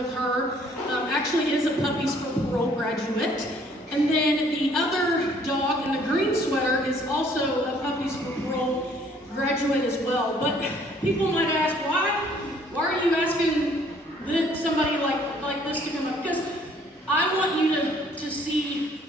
with her actually is a Puppies for Parole graduate. And then the other dog in the green sweater is also a Puppies for Parole graduate as well. But people might ask, why are you asking somebody like this to come up? Because I want you to see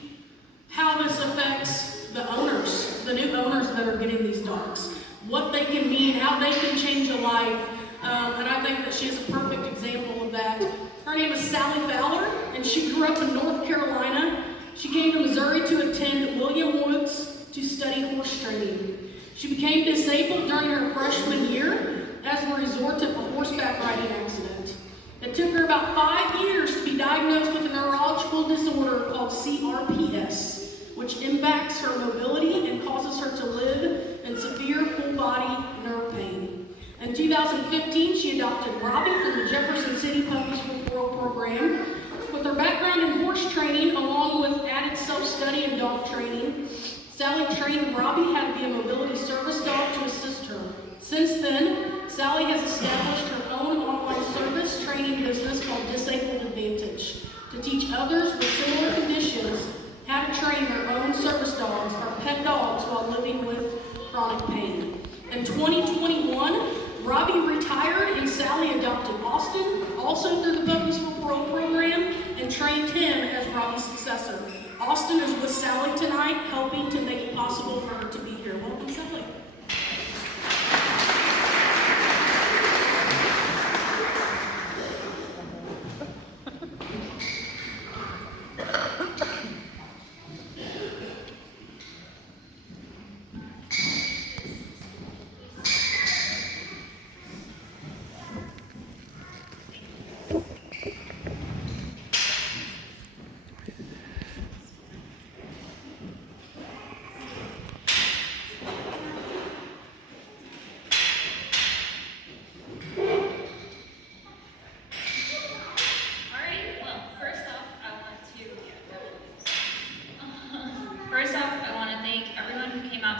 how this affects the owners, the new owners that are getting these dogs, what they can mean, how they can change a life. And I think that she is a perfect example of that. Her name is Sally Fowler, and she grew up in North Carolina. She came to Missouri to attend William Woods to study horse training. She became disabled during her freshman year as a result of a horseback riding accident. It took her about 5 years to be diagnosed with a neurological disorder called CRPS, which impacts her mobility and causes her to live in severe full-body nerve pain. In 2015, she adopted Robbie from the Jefferson City Puppies for Parole program. With her background in horse training, along with added self-study and dog training, Sally trained Robbie how to be a mobility service dog to assist her. Since then, Sally has established her own online service training business called Disabled Advantage to teach others with similar conditions how to train their own service dogs or pet dogs while living with chronic pain. In 2021, Robbie retired and Sally adopted Austin, also through the Puppies for Parole program, and trained him as Robbie's successor. Austin is with Sally tonight, helping to make it possible for her to be here. Welcome, Sally.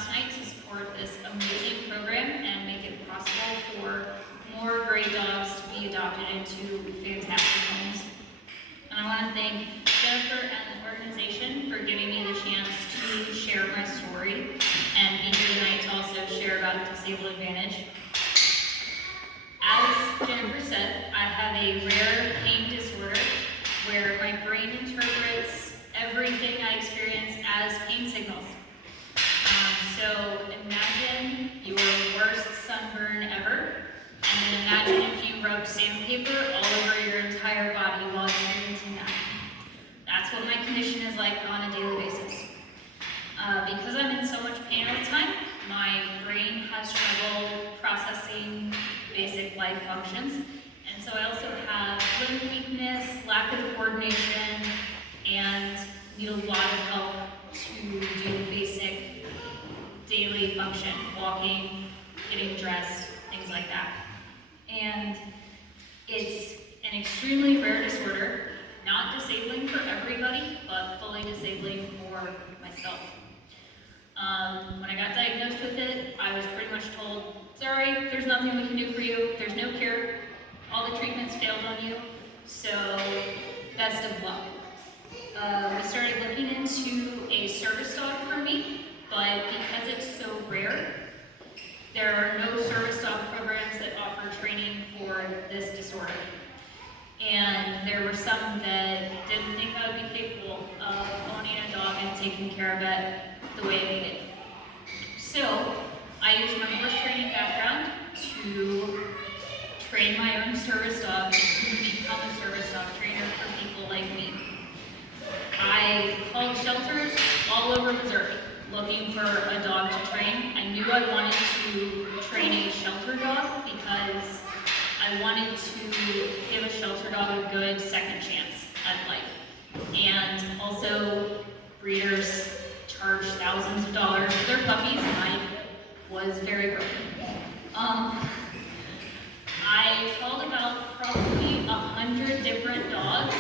Tonight to support this amazing program and make it possible for more great dogs to be adopted into fantastic homes. And I want to thank Jennifer and the organization for giving me the chance to share my story and be here tonight to also share about Disabled Advantage. As Jennifer said, I have a rare pain disorder where my brain interprets everything I experience as pain signals. So imagine your worst sunburn ever, and then imagine if you rubbed sandpaper all over your entire body while experiencing that. That's what my condition is like on a daily basis. Because I'm in so much pain all the time, my brain has trouble processing basic life functions, and so I also have limb weakness, lack of coordination, and need a lot of help to do basic daily function, walking, getting dressed, things like that. And it's an extremely rare disorder, not disabling for everybody, but fully disabling for myself. When I got diagnosed with it, I was pretty much told, sorry, there's nothing we can do for you, there's no cure, all the treatments failed on you, so best of luck. We started looking into a service dog for me, but because it's so rare, there are no service dog programs that offer training for this disorder. And there were some that didn't think I would be capable of owning a dog and taking care of it the way it needed. So I used my horse training background to train my own service dog and become a service dog trainer for people like me. I called shelters all over Missouri looking for a dog to train. I knew I wanted to train a shelter dog because I wanted to give a shelter dog a good second chance at life. And also, breeders charge thousands of dollars for their puppies, and I was very broken. I called about probably 100 different dogs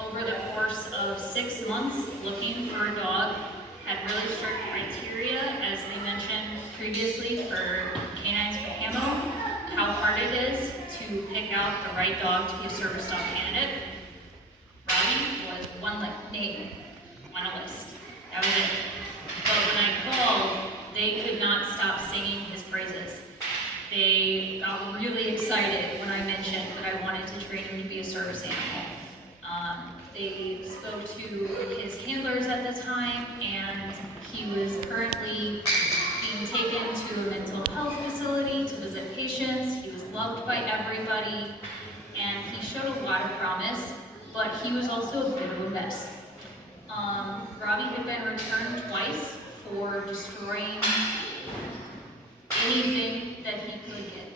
over the course of 6 months looking for a dog. Had really strict criteria, as they mentioned previously, for canines for camo, how hard it is to pick out the right dog to be a service dog candidate, Robbie was one name on a list. That was it. But when I called, they could not stop singing his praises. They got really excited when I mentioned that I wanted to train him to be a service animal. They spoke to his handlers at the time, and he was currently being taken to a mental health facility to visit patients. He was loved by everybody, and he showed a lot of promise, but he was also a bit of a mess. Robbie had been returned twice for destroying anything that he could get.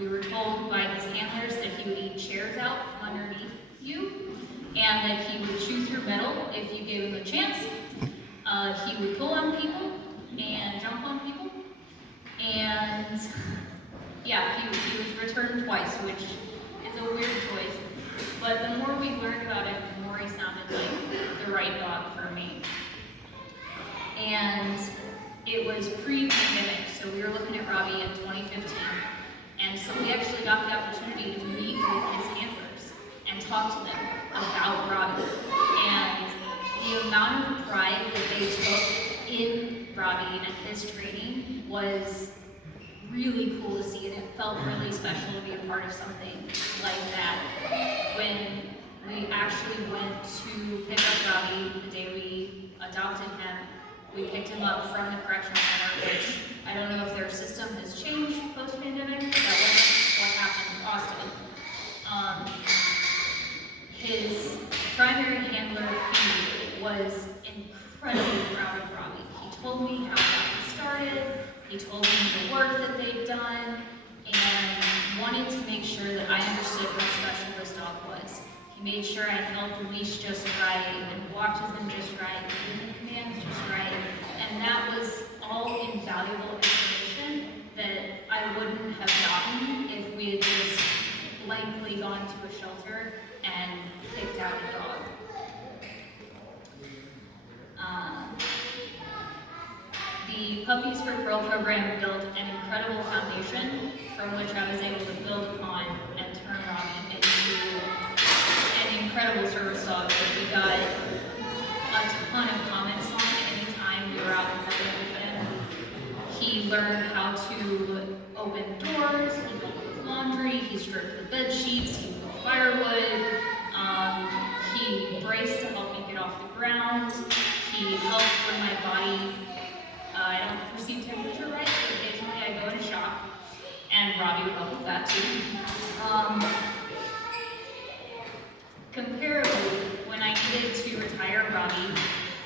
We were told by his handlers that he would eat chairs out from underneath you, and that he would chew through metal if you gave him a chance. He would pull on people and jump on people, and yeah, he was returned twice, which is a weird choice. But the more we learned about it, the more he sounded like the right dog for me. And it was pre-pandemic, so we were looking at Robbie in 2015. And so we actually got the opportunity to meet with his handlers and talk to them about Robbie. And the amount of pride that they took in Robbie and his training was really cool to see, and it felt really special to be a part of something like that. When we actually went to pick up Robbie the day we adopted him, we picked him up from the correctional center, which I don't know if their system has changed post-pandemic, but that wasn't what happened in Austin. His primary handler, he was incredibly proud of Robbie. He told me how Robbie started, he told me the work that they'd done, and wanted to make sure that I understood how special this dog was. He made sure I held the leash just right, and walked with him just right, gave him commands just right, and that was all invaluable information that I wouldn't have gotten if we had just blankly gone to a shelter and picked out a dog. The Puppies for Parole program built an incredible foundation from which I was able to build upon and turn Robbie into an incredible service dog that we got a ton of comments on anytime we were out in public with him. He learned how to open doors, he helped with laundry, he stripped the bed sheets, he moved firewood, he braced to help me get off the ground, he helped when my body, I don't perceive temperature right, so occasionally I go into shock, and Robbie would help with that too. Comparably, when I needed to retire Robbie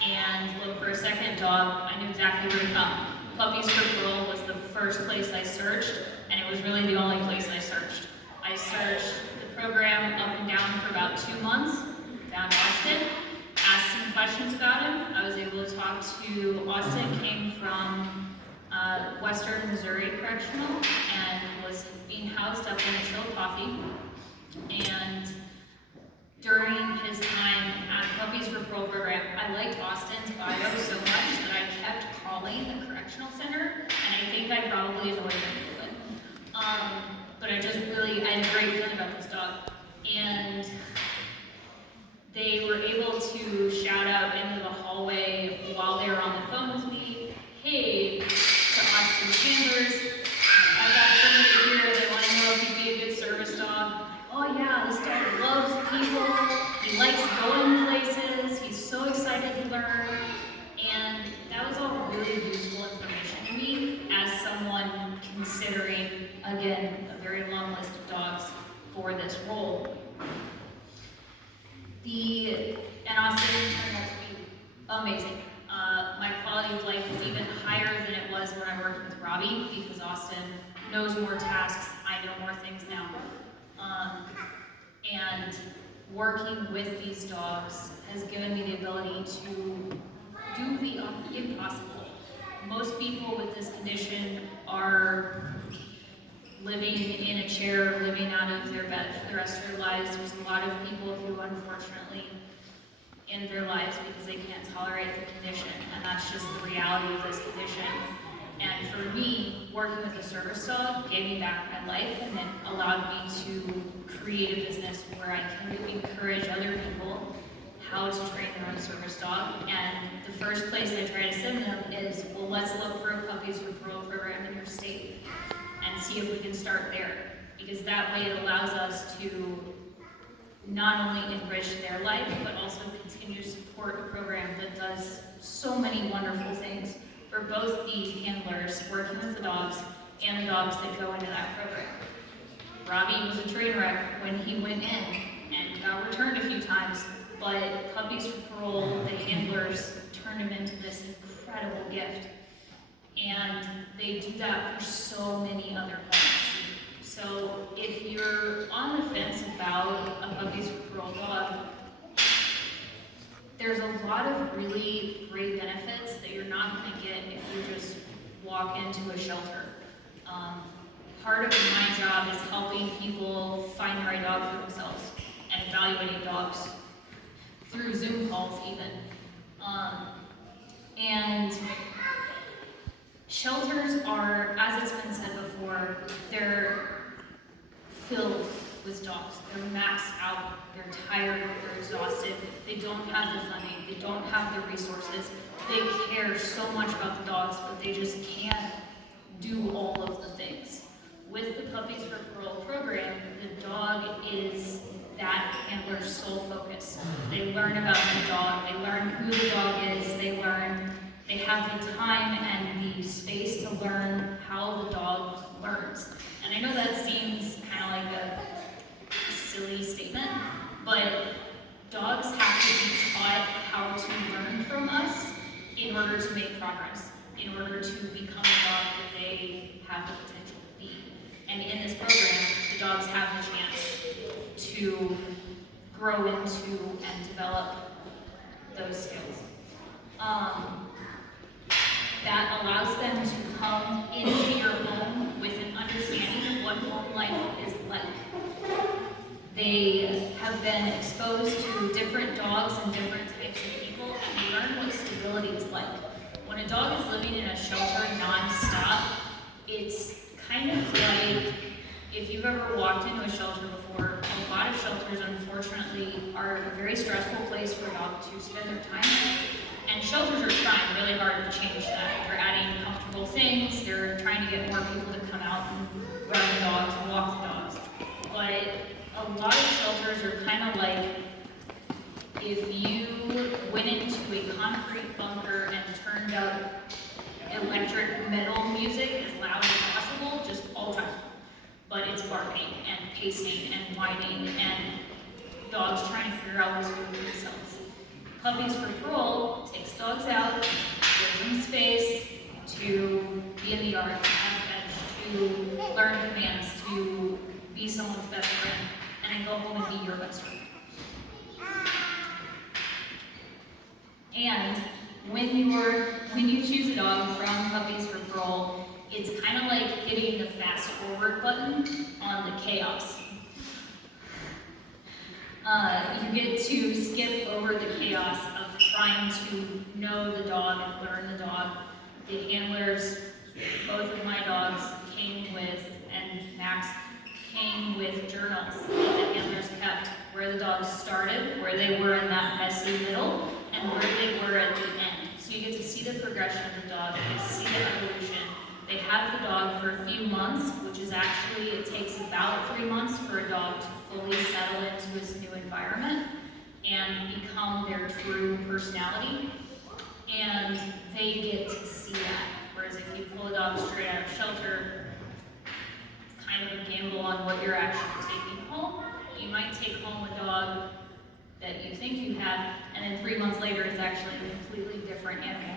and look for a second dog, I knew exactly where to come. Puppies for Parole was the first place I searched, and it was really the only place I searched. I searched the program up and down for about 2 months, found Austin, asked some questions about him. I was able to talk to Austin, came from Western Missouri Correctional, and was being housed up in a Chillicothe. And during his time at the Puppies for Parole program, I liked Austin's bio so much that I kept calling the correctional center, and I think I probably annoyed them a little bit. But I had a great feeling about this dog. And they were able to shout out into the hallway while they were on the phone with me, "Hey, to Austin's handlers, I got somebody here, they want to know if you'd be a good service dog." "Oh yeah, this dog loves people, he likes going places, he's so excited to learn." And that was all really useful information to me as someone considering, again, a very long list of dogs for this role. And Austin turned out to be amazing. My quality of life is even higher than it was when I worked with Robbie, because Austin knows more tasks, I know more things now. And working with these dogs has given me the ability to do the impossible. Most people with this condition are living in a chair, living out of their bed for the rest of their lives. There's a lot of people who unfortunately end their lives because they can't tolerate the condition, and that's just the reality of this condition. And for me, working with a service dog gave me back my life and then allowed me to create a business where I can really encourage other people how to train their own service dog. And the first place I try to send them is, well, let's look for a Puppies for Parole program in your state and see if we can start there. Because that way it allows us to not only enrich their life, but also continue to support a program that does so many wonderful things for both the handlers working with the dogs and the dogs that go into that program. Robbie was a train wreck when he went in and got returned a few times, but Puppies for Parole, the handlers, turned him into this incredible gift. And they do that for so many other homes. So if you're on the fence about a Puppies for Parole dog, there's a lot of really great benefits that you're not going to get if you just walk into a shelter. Part of my job is helping people find the right dog for themselves and evaluating dogs through Zoom calls even. And shelters are, as it's been said before, they're filled with dogs. They're maxed out, they're tired, they're exhausted, they don't have the funding, they don't have the resources. They care so much about the dogs, but they just can't do all of the things. With the Puppies for Parole program, the dog is that handler's sole focus. They learn about the dog, they learn who the dog is, they have the time and the space to learn how the dog learns. And I know that seems kind of like a silly statement, but dogs have to be taught how to learn from us in order to make progress, in order to become the dog that they have the potential to be. And in this program, the dogs have the chance to grow into and develop those skills. That allows them to come into your home with an understanding of what home life is like. They have been exposed to different dogs and different types of people, and they learn what stability is like. When a dog is living in a shelter non-stop, it's kind of like, if you've ever walked into a shelter before, a lot of shelters, unfortunately, are a very stressful place for a dog to spend their time in. And shelters are trying really hard to change that. They're adding comfortable things, they're trying to get more people to come out and run the dogs and walk the dogs. But a lot of shelters are kind of like, if you went into a concrete bunker and turned up electric metal music as loud as possible, just all the time. But it's barking and pacing and whining and dogs trying to figure out what's going on themselves. Puppies for Parole takes dogs out, gives them space to be in the yard, to have fetch, to learn commands, to be someone's best friend, and then go home and be your best friend. And when you choose a dog from Puppies for Parole, it's kind of like hitting the fast forward button on the chaos. You get to skip over the chaos of trying to know the dog and learn the dog. The handlers, both of my dogs came with, and Max came with journals that the handlers kept, where the dogs started, where they were in that messy middle, and where they were at the end. So you get to see the progression of the dog, you get to see the evolution. They have the dog for a few months, which is actually, it takes about 3 months for a dog to fully settle into his new environment and become their true personality. And they get to see that. Whereas if you pull a dog straight out of shelter, it's kind of a gamble on what you're actually taking home. You might take home a dog that you think you have, and then 3 months later it's actually a completely different animal.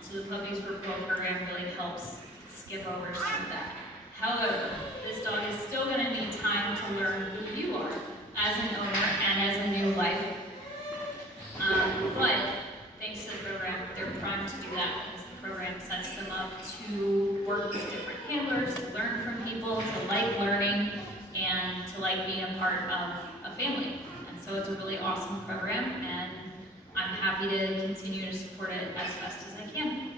So the Puppies for Parole program really helps skip over some of that. However, this dog is still going to need time to learn who you are as an owner and as a new life. But thanks to the program, they're primed to do that because the program sets them up to work with different handlers, to learn from people, to like learning, and to like being a part of a family. And so it's a really awesome program, and I'm happy to continue to support it as best as I can.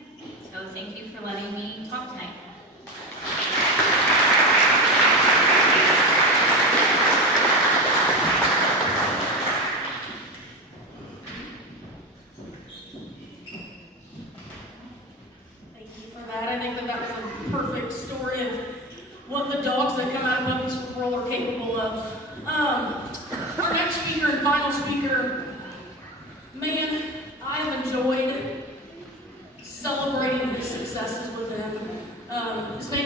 So So thank you for letting me talk tonight. Thank you for that. I think that was a perfect story of what the dogs that come out of Puppies for Parole are capable of. Our next speaker and final speaker, man, I have enjoyed celebrating his successes with him. His name